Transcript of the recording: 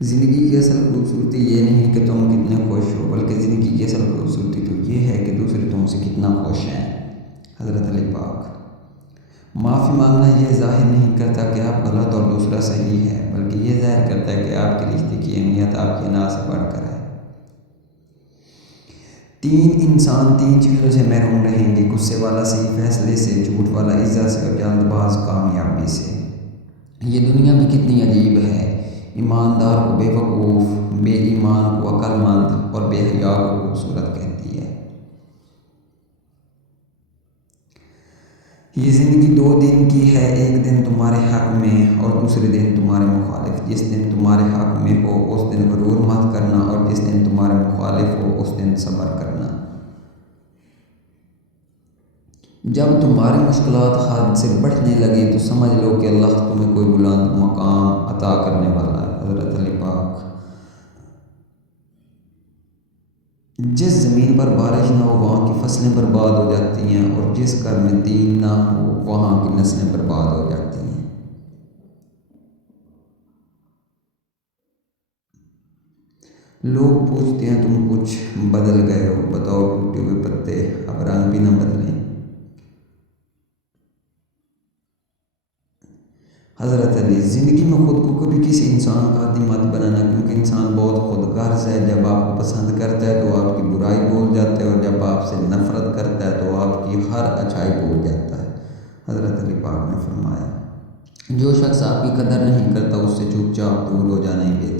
زندگی کی اصل خوبصورتی یہ نہیں کہ تم کتنے خوش ہو، بلکہ زندگی کی اصل خوبصورتی تو یہ ہے کہ دوسرے تم سے کتنا خوش ہیں۔ حضرت علی پاک۔ معافی مانگنا یہ ظاہر نہیں کرتا کہ آپ غلط اور دوسرا صحیح ہے، بلکہ یہ ظاہر کرتا ہے کہ آپ کے رشتے کی اہمیت آپ کی نا سے بڑھ کر ہے۔ انسان تین چیزوں سے محروم رہیں گے: غصے والا صحیح فیصلے سے، جھوٹ والا عزت سے، اور جلد باز کامیابی سے۔ یہ دنیا بھی کتنی عجیب ہے، ایماندار کو بے وقوف، بے ایمان کو عقل مند، اور بے حیا کو خوبصورت کہتی ہے۔ یہ زندگی دو دن کی ہے، ایک دن تمہارے حق میں اور دوسرے دن تمہارے مخالف۔ جس دن تمہارے حق میں ہو اس دن غرور مت کرنا، اور جس دن تمہارے مخالف ہو اس دن صبر کرنا۔ جب تمہاری مشکلات حد سے بڑھنے لگیں تو سمجھ لو کہ اللہ تمہیں کوئی بلند مقام عطا کرنے والا ہے۔ حضرت علی پاک۔ جس زمین پر بارش نہ ہو وہاں کی فصلیں برباد ہو جاتی ہیں، اور جس گھر میں دین نہ ہو وہاں کی نسلیں برباد ہو جاتی ہیں۔ لوگ پوچھتے ہیں تم کچھ بدل گئے ہو، بتاؤ ٹوٹے ہوئے پتے اب رنگ بھی نہ بدلیں۔ حضرت علی۔ زندگی میں خود کو کبھی کسی انسان کا عادی مت بنانا، کیونکہ انسان بہت خود غرض ہے۔ جب آپ کو پسند کرتا ہے تو آپ کی برائی بھول جاتا ہے، اور جب آپ سے نفرت کرتا ہے تو آپ کی ہر اچھائی بھول جاتا ہے۔ حضرت علی پاک نے فرمایا، جو شخص آپ کی قدر نہیں کرتا اس سے چپ چاپ دور ہو جانا ہی بہتر ہے۔